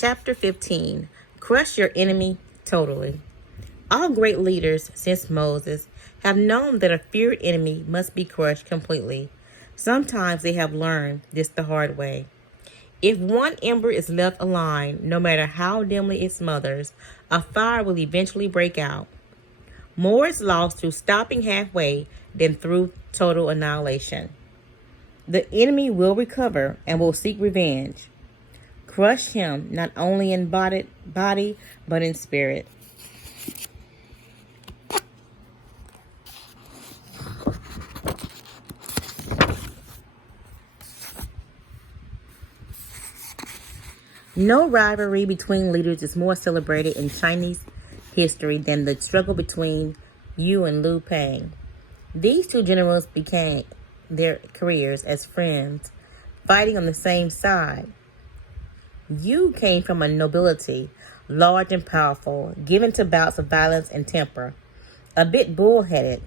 Chapter 15. Crush your enemy totally. All great leaders since Moses have known that a feared enemy must be crushed completely. Sometimes they have learned this the hard way. If one ember is left aligned, no matter how dimly it smothers, a fire will eventually break out. More is lost through stopping halfway than through total annihilation. The enemy will recover and will seek revenge. Crush him not only in body but in spirit. No rivalry between leaders is more celebrated in Chinese history than the struggle between Yu and Liu Pang. These two generals began their careers as friends, fighting on the same side. Yu came from a nobility, large and powerful, given to bouts of violence and temper, a bit bullheaded.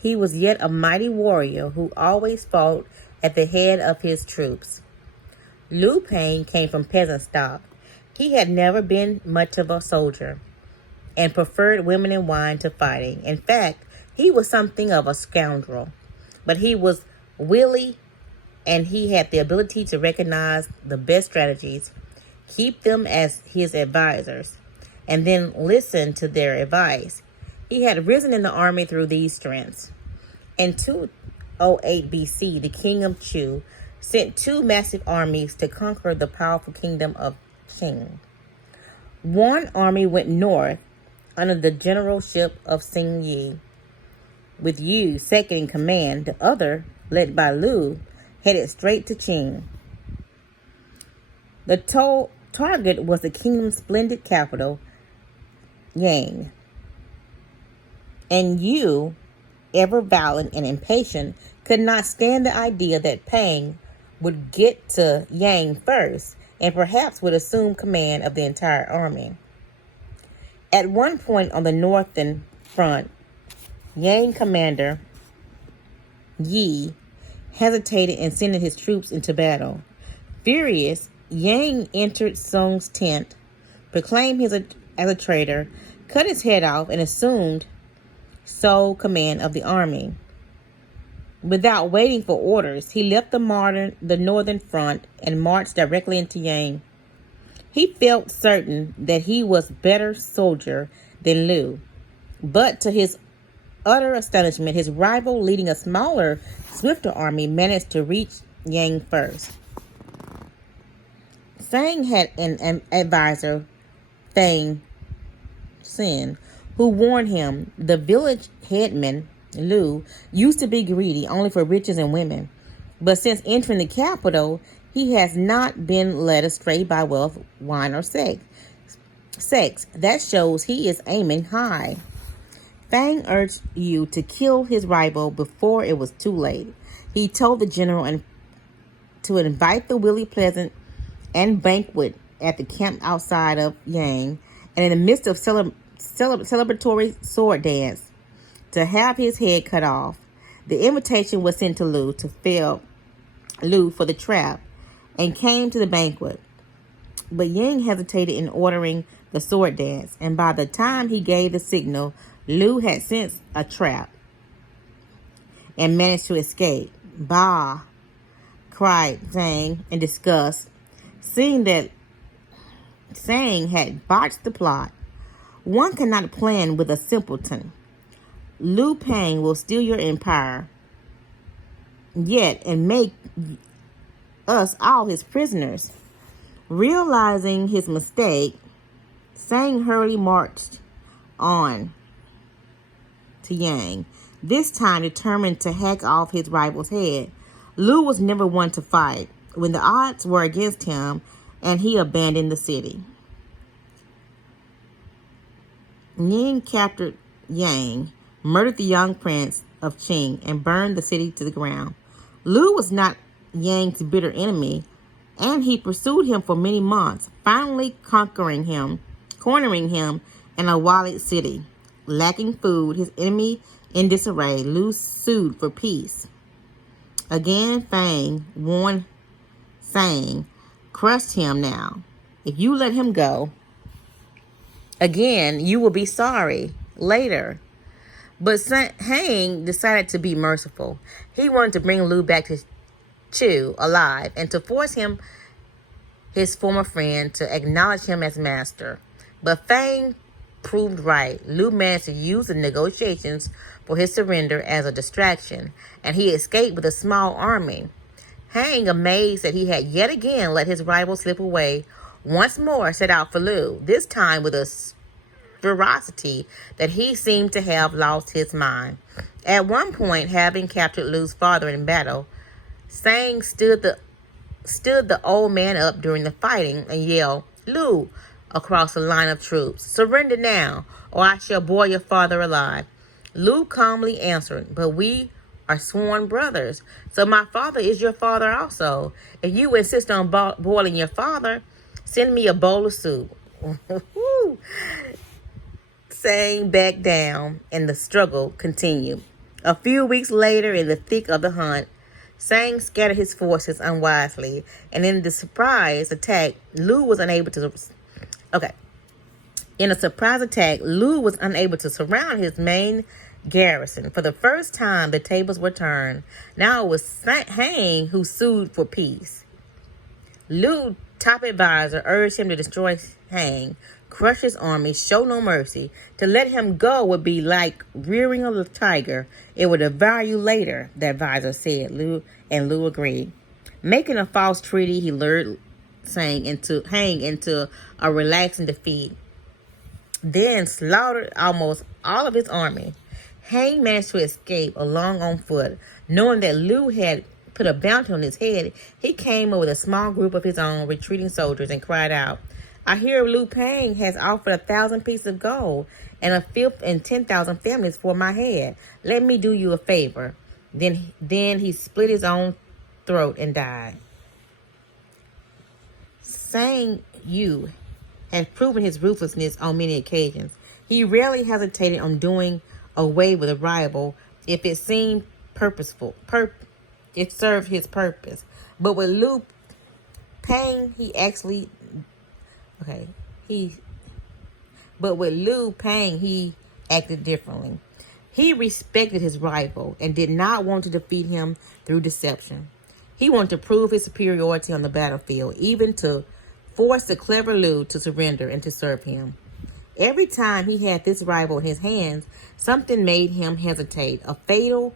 He was yet a mighty warrior who always fought at the head of his troops. Liu Pang came from peasant stock. He had never been much of a soldier and preferred women and wine to fighting. In fact, he was something of a scoundrel, but he was wily and he had the ability to recognize the best strategies, keep them as his advisors, and then listen to their advice. He had risen in the army through these strengths. In 208 BC, the king of Chu sent two massive armies to conquer the powerful kingdom of Qing. One army went north under the generalship of Xing Yi, with Yu second in command. The other, led by Liu, headed straight to Qing. The target was the kingdom's splendid capital, Yang. And Yu, ever violent and impatient, could not stand the idea that Pang would get to Yang first and perhaps would assume command of the entire army. At one point on the northern front, Yang commander Yi hesitated in sending his troops into battle. Furious, Yang entered Sung's tent, proclaimed him as a traitor, cut his head off, and assumed sole command of the army. Without waiting for orders, he left the northern front and marched directly into Yang. He felt certain that he was a better soldier than Liu, but to his utter astonishment, his rival, leading a smaller, swifter army, managed to reach Yang first. Fang had an advisor, Fang Xin, who warned him the village headman, Liu, used to be greedy only for riches and women, but since entering the capital, he has not been led astray by wealth, wine, or sex. That shows he is aiming high. Fang urged Yu to kill his rival before it was too late. He told the general to invite the Willie Pleasant and banquet at the camp outside of Yang, and in the midst of celebratory sword dance, to have his head cut off. The invitation was sent to Liu to fell Liu for the trap and came to the banquet. But Yang hesitated in ordering the sword dance, and by the time he gave the signal, Liu had sensed a trap and managed to escape. Bah! Cried Fang in disgust, seeing that Fang had botched the plot. One cannot plan with a simpleton. Liu Pang will steal your empire, yet, and make us all his prisoners. Realizing his mistake, Fang hurriedly marched on to Yang, this time determined to hack off his rival's head. Liu was never one to fight when the odds were against him, and he abandoned the city. Ning captured Yang, murdered the young prince of Qing, and burned the city to the ground. Liu was not Yang's bitter enemy, and he pursued him for many months, finally cornering him in a walled city. Lacking food, his enemy in disarray, Liu sued for peace. Again, Fang warned, saying, "Crush him now. If you let him go, again, you will be sorry later." But Hang decided to be merciful. He wanted to bring Lu back to Chu alive and to force his former friend to acknowledge him as master. But Fang proved right. Lu managed to use the negotiations for his surrender as a distraction, and he escaped with a small army. Hang, amazed that he had yet again let his rival slip away, once more set out for Lu, this time with a ferocity that he seemed to have lost his mind. At one point, having captured Lu's father in battle, Sang stood the old man up during the fighting and yelled, "Lu," across the line of troops, "surrender now, or I shall boil your father alive." Lu calmly answered, "But we are sworn brothers, so my father is your father also. If you insist on boiling your father, send me a bowl of soup." Sang back down, and the struggle continued. A few weeks later, in the thick of the hunt, Sang scattered his forces unwisely, and in the surprise attack, Lu was unable to. In a surprise attack, Lu was unable to surround his main garrison. For the first time, the tables were turned. Now it was Hang who sued for peace. Lu's top advisor urged him to destroy Hang, crush his army, show no mercy. To let him go would be like rearing a tiger. It would devour you later, the advisor said. Lu agreed. Making a false treaty, he lured Hang into a relaxing defeat, then slaughtered almost all of his army. Hang managed to escape along on foot. Knowing that Lu had put a bounty on his head, he came up with a small group of his own retreating soldiers and cried out, "I hear Lu Pang has offered 1,000 pieces of gold and a fifth and 10,000 families for my head. Let me do you a favor." Then he split his own throat and died. Sang Yu has proven his ruthlessness on many occasions. He rarely hesitated on doing away with a rival if it seemed purposeful. It served his purpose. But with Lu Pang, he acted differently. He respected his rival and did not want to defeat him through deception. He wanted to prove his superiority on the battlefield, even to force the clever Lu to surrender and to serve him. Every time he had this rival in his hands, something made him hesitate, a fatal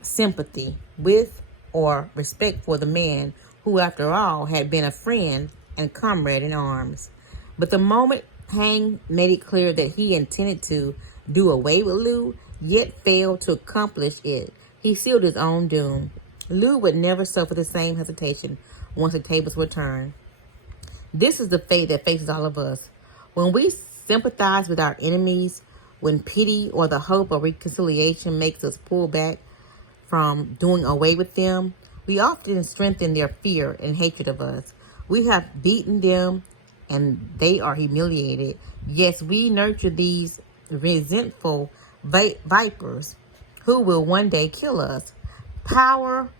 sympathy with or respect for the man who, after all, had been a friend and comrade in arms. But the moment Hang made it clear that he intended to do away with Lu, yet failed to accomplish it, he sealed his own doom. Lu would never suffer the same hesitation once the tables were turned. This is the fate that faces all of us. When we sympathize with our enemies, when pity or the hope of reconciliation makes us pull back from doing away with them, we often strengthen their fear and hatred of us. We have beaten them and they are humiliated. Yes, we nurture these resentful vipers who will one day kill us. Power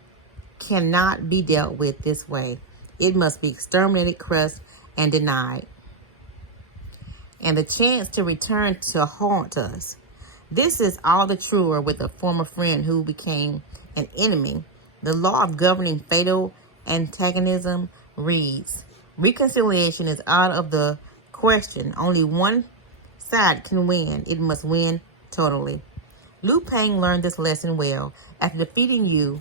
cannot be dealt with this way. It must be exterminated, crushed, and denied. And the chance to return to haunt us. This is all the truer with a former friend who became an enemy. The law of governing fatal antagonism reads, reconciliation is out of the question. Only one side can win. It must win totally. Lu Pang learned this lesson well. After defeating you,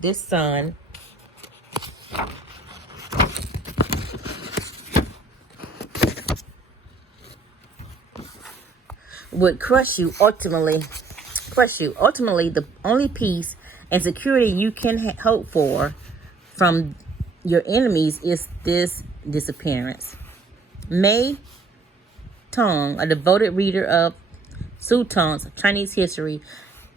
this son would crush you ultimately. Ultimately, the only peace and security you can hope for from your enemies is this disappearance. Mei Tong, a devoted reader of Su Tong's Chinese history,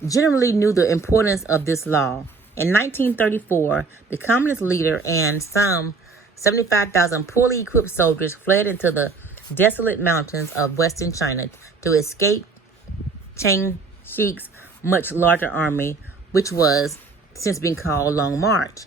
generally knew the importance of this law. In 1934, the communist leader and some 75,000 poorly equipped soldiers fled into the desolate mountains of western China to escape Chiang Shik's much larger army, which was since being called Long March.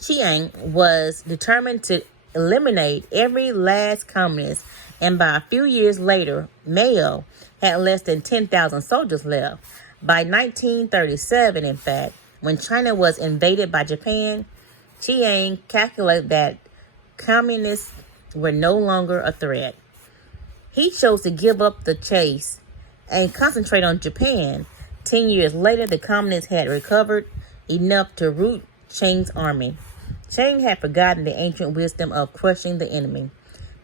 Chiang was determined to eliminate every last communist, and by a few years later, Mao had less than 10,000 soldiers left. By 1937, in fact, when China was invaded by Japan, Chiang calculated that communists were no longer a threat. He chose to give up the chase and concentrate on Japan. 10 years later, the communists had recovered enough to rout Chiang's army. Chiang had forgotten the ancient wisdom of crushing the enemy.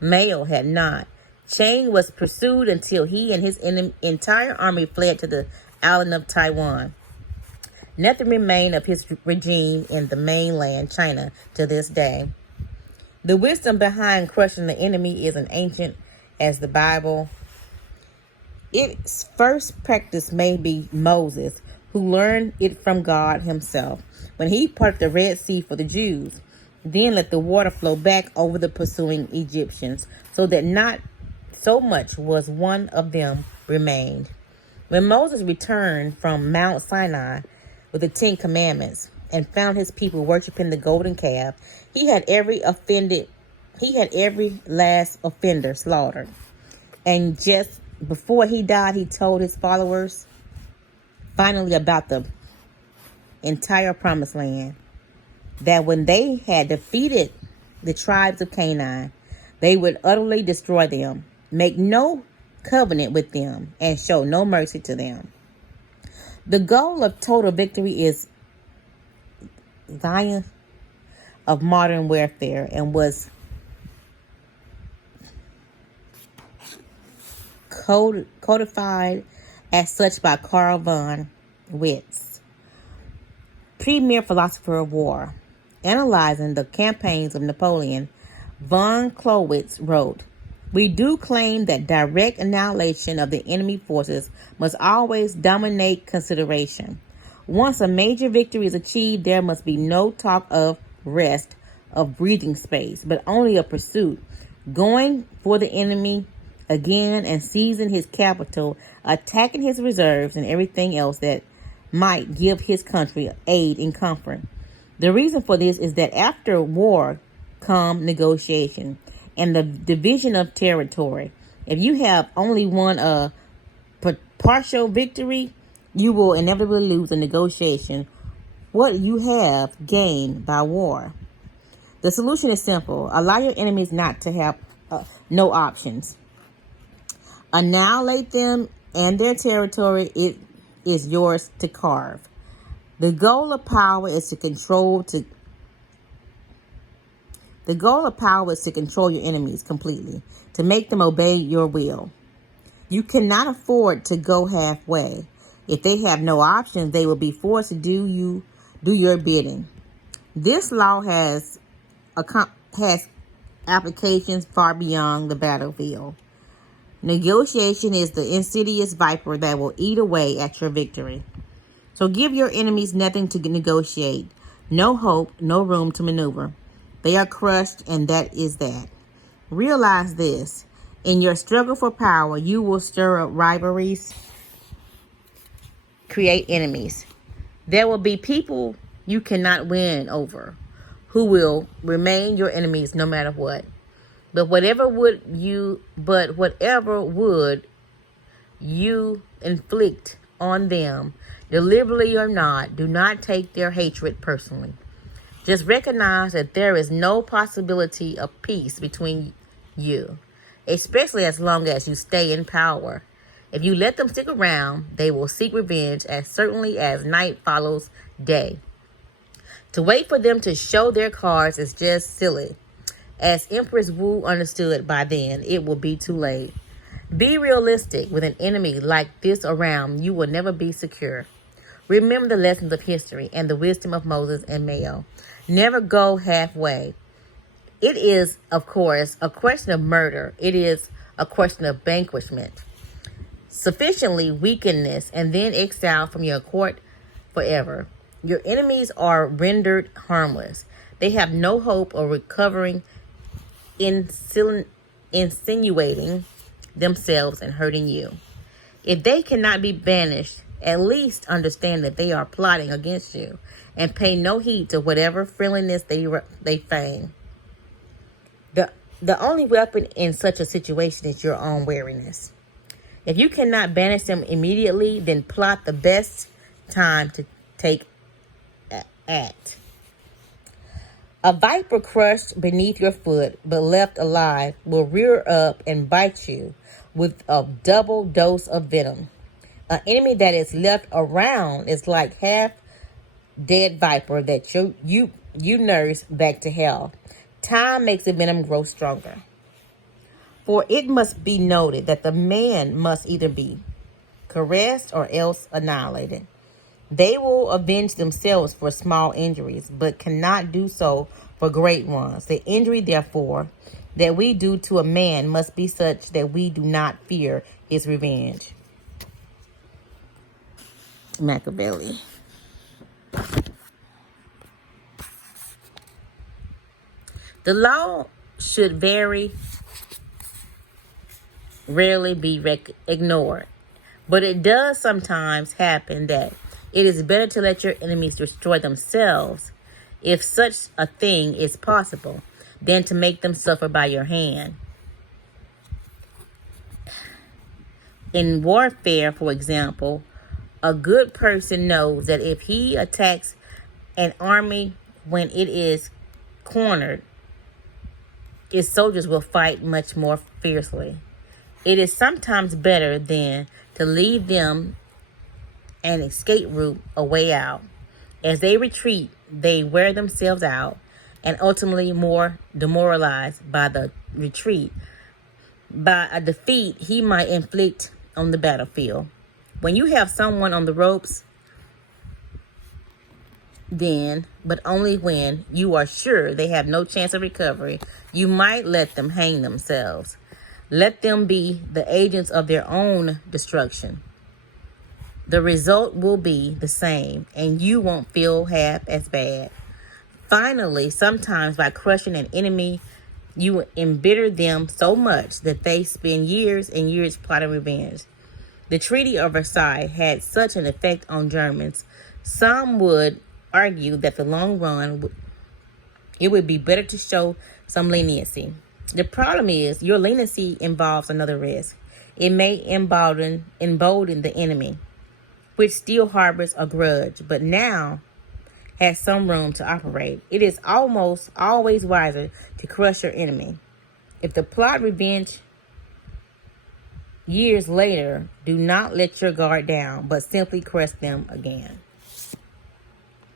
Mao had not. Chiang was pursued until he and his entire army fled to the island of Taiwan. Nothing remained of his regime in the mainland China to this day. The wisdom behind crushing the enemy is as ancient as the Bible. Its first practice may be Moses, who learned it from God himself when he parted the Red Sea for the Jews. Then let the water flow back over the pursuing Egyptians, so that not so much was one of them remained. When Moses returned from Mount Sinai with the 10 Commandments and found his people worshiping the golden calf, he had every last offender slaughtered. And just before he died, he told his followers finally about the entire promised land, that when they had defeated the tribes of Canaan, they would utterly destroy them, make no covenant with them, and show no mercy to them. The goal of total victory is Zion of modern warfare and was codified as such by Karl von Witz, premier philosopher of war. Analyzing the campaigns of Napoleon, von Clausewitz wrote, "We do claim that direct annihilation of the enemy forces must always dominate consideration. Once a major victory is achieved, there must be no talk of rest, of breathing space, but only of pursuit, going for the enemy again and seizing his capital, attacking his reserves and everything else that might give his country aid and comfort. The reason for this is that after war come negotiation and the division of territory. If you have only won a partial victory, you will inevitably lose a negotiation what you have gained by war. The solution is simple. Allow your enemies not to have no options. Annihilate them and their territory. It is yours to carve. The goal of power is to control your enemies completely, to make them obey your will. You cannot afford to go halfway. If they have no options, they will be forced to do your bidding. This law has applications far beyond the battlefield. Negotiation is the insidious viper that will eat away at your victory. So give your enemies nothing to negotiate, no hope, no room to maneuver. They are crushed, and that is that. Realize this. In your struggle for power, you will stir up rivalries, create enemies. There will be people you cannot win over who will remain your enemies no matter what. But whatever would you inflict on them, deliberately or not, do not take their hatred personally. Just recognize that there is no possibility of peace between you, especially as long as you stay in power. If you let them stick around, they will seek revenge as certainly as night follows day. To wait for them to show their cards is just silly. As Empress Wu understood by then, it will be too late. Be realistic. With an enemy like this around, you will never be secure. Remember the lessons of history and the wisdom of Moses and Mao. Never go halfway. It is, of course, a question of murder. It is a question of banishment, sufficiently weakness, and then exile from your court forever. Your enemies are rendered harmless. They have no hope of recovering, insinuating themselves and hurting you. If they cannot be banished, At least understand that they are plotting against you, and pay no heed to whatever friendliness they feign. The only weapon in such a situation is your own wariness. If you cannot banish them immediately, then plot the best time to take act. A viper crushed beneath your foot but left alive will rear up and bite you with a double dose of venom. An enemy that is left around is like half dead viper that you nurse back to hell. Time makes the venom grow stronger. For it must be noted that the man must either be caressed or else annihilated. They will avenge themselves for small injuries, but cannot do so for great ones. The injury, therefore, that we do to a man must be such that we do not fear his revenge. Machiavelli. The law should very rarely be ignored, but it does sometimes happen that it is better to let your enemies destroy themselves, if such a thing is possible, than to make them suffer by your hand. In warfare, for example, a good person knows that if he attacks an army when it is cornered, its soldiers will fight much more fiercely. It is sometimes better than to leave them an escape route, a way out. As they retreat, they wear themselves out and ultimately more demoralized by the retreat, by a defeat he might inflict on the battlefield. When you have someone on the ropes, then, but only when you are sure they have no chance of recovery, you might let them hang themselves. Let them be the agents of their own destruction. The result will be the same, and you won't feel half as bad. Finally, sometimes by crushing an enemy, you embitter them so much that they spend years and years plotting revenge. The Treaty of Versailles had such an effect on Germans. Some would argue that in the long run, it would be better to show some leniency. The problem is, your leniency involves another risk. It may embolden the enemy, which still harbors a grudge, but now has some room to operate. It is almost always wiser to crush your enemy. If the plot revenge years later, do not let your guard down, but simply crush them again.